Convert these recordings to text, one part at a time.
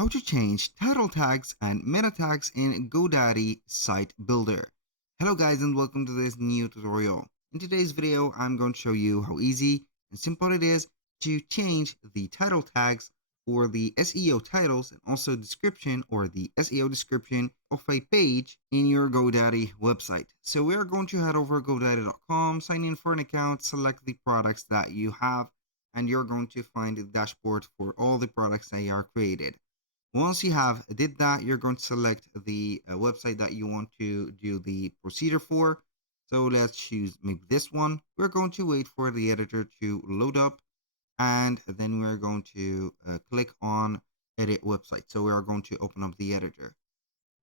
how to change title tags and meta tags in GoDaddy Site Builder. Hello guys and welcome to this new tutorial. In today's video, I'm going to show you how easy and simple it is to change the title tags for the SEO titles and also description or the SEO description of a page in your GoDaddy website. So we are going to head over GoDaddy.com, sign in for an account, select the products that you have, and you're going to find the dashboard for all the products that are created. Once you have did that, you're going to select the website that you want to do the procedure for. So let's choose maybe this one. We're going to wait for the editor to load up, and then we're going to click on edit website. So we are going to open up the editor.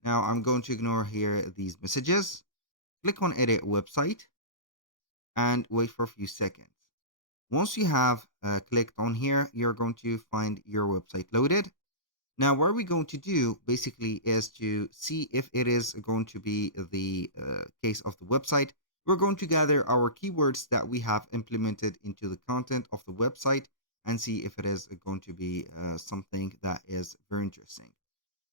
Now I'm going to ignore here these messages, click on edit website, and wait for a few seconds. Once you have clicked on here, you're going to find your website loaded. Now, what we're going to do basically is to see if it is going to be the case of the website. We're going to gather our keywords that we have implemented into the content of the website and see if it is going to be something that is very interesting.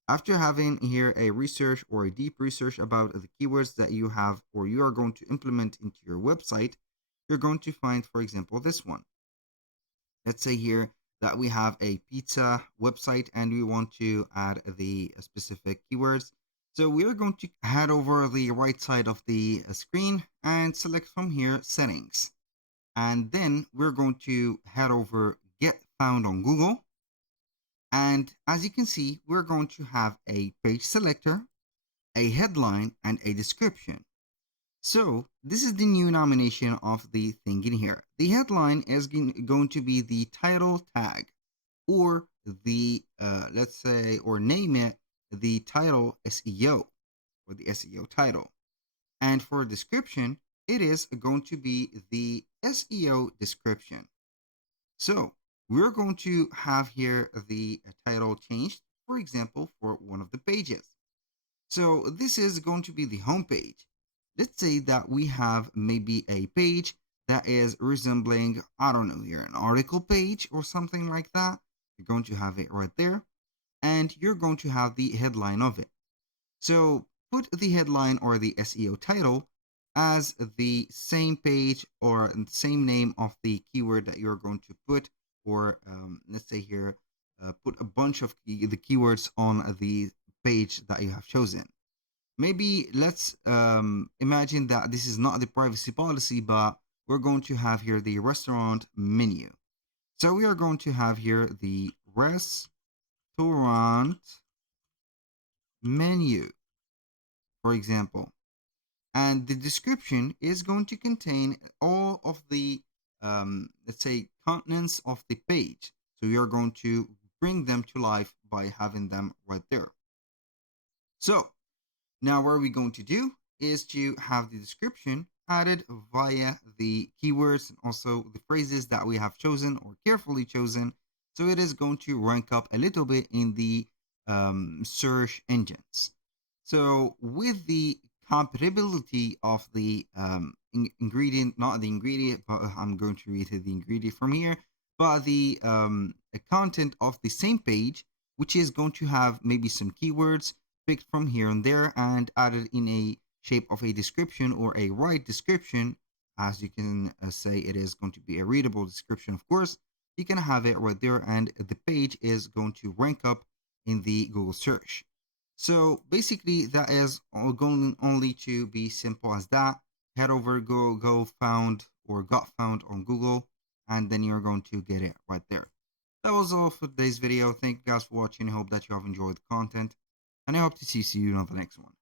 After having here a research or a deep research about the keywords that you have or you are going to implement into your website, you're going to find, for example, this one. Let's say here that we have a pizza website and we want to add the specific keywords. So we are going to head over the right side of the screen and select from here settings. And then we're going to head over get found on Google. And as you can see, we're going to have a page selector, a headline, and a description. So this is the new nomination of the thing in here. The headline is going to be the title tag, or the let's say, or name it the title SEO, or the SEO title. And for description, it is going to be the SEO description. So we're going to have here the title changed, for example, for one of the pages. So this is going to be the home page. Let's say that we have maybe a page that is resembling, I don't know here, an article page or something like that. You're going to have it right there, and you're going to have the headline of it. So put the headline or the SEO title as the same page or the same name of the keyword that you're going to put, or let's say here, put a bunch of the keywords on the page that you have chosen. Maybe let's imagine that this is not the privacy policy, but we're going to have here the restaurant menu. So we are going to have here the restaurant menu, for example. And the description is going to contain all of the, let's say, contents of the page. So we are going to bring them to life by having them right there. So now what we're going to do is to have the description added via the keywords and also the phrases that we have chosen or carefully chosen. So it is going to rank up a little bit in the search engines. So with the compatibility of the ingredient, not the ingredient, but I'm going to read the ingredient from here, but the content of the same page, which is going to have maybe some keywords picked from here and there and added in a shape of a description or a right description. As you can say, it is going to be a readable description, of course. You can have it right there, and the page is going to rank up in the Google search. So basically, that is going only to be simple as that. Head over go found or got found on Google, and then you're going to get it right there. That was all for today's video. Thank you guys for watching. I hope that you have enjoyed the content, and I hope to see you on the next one.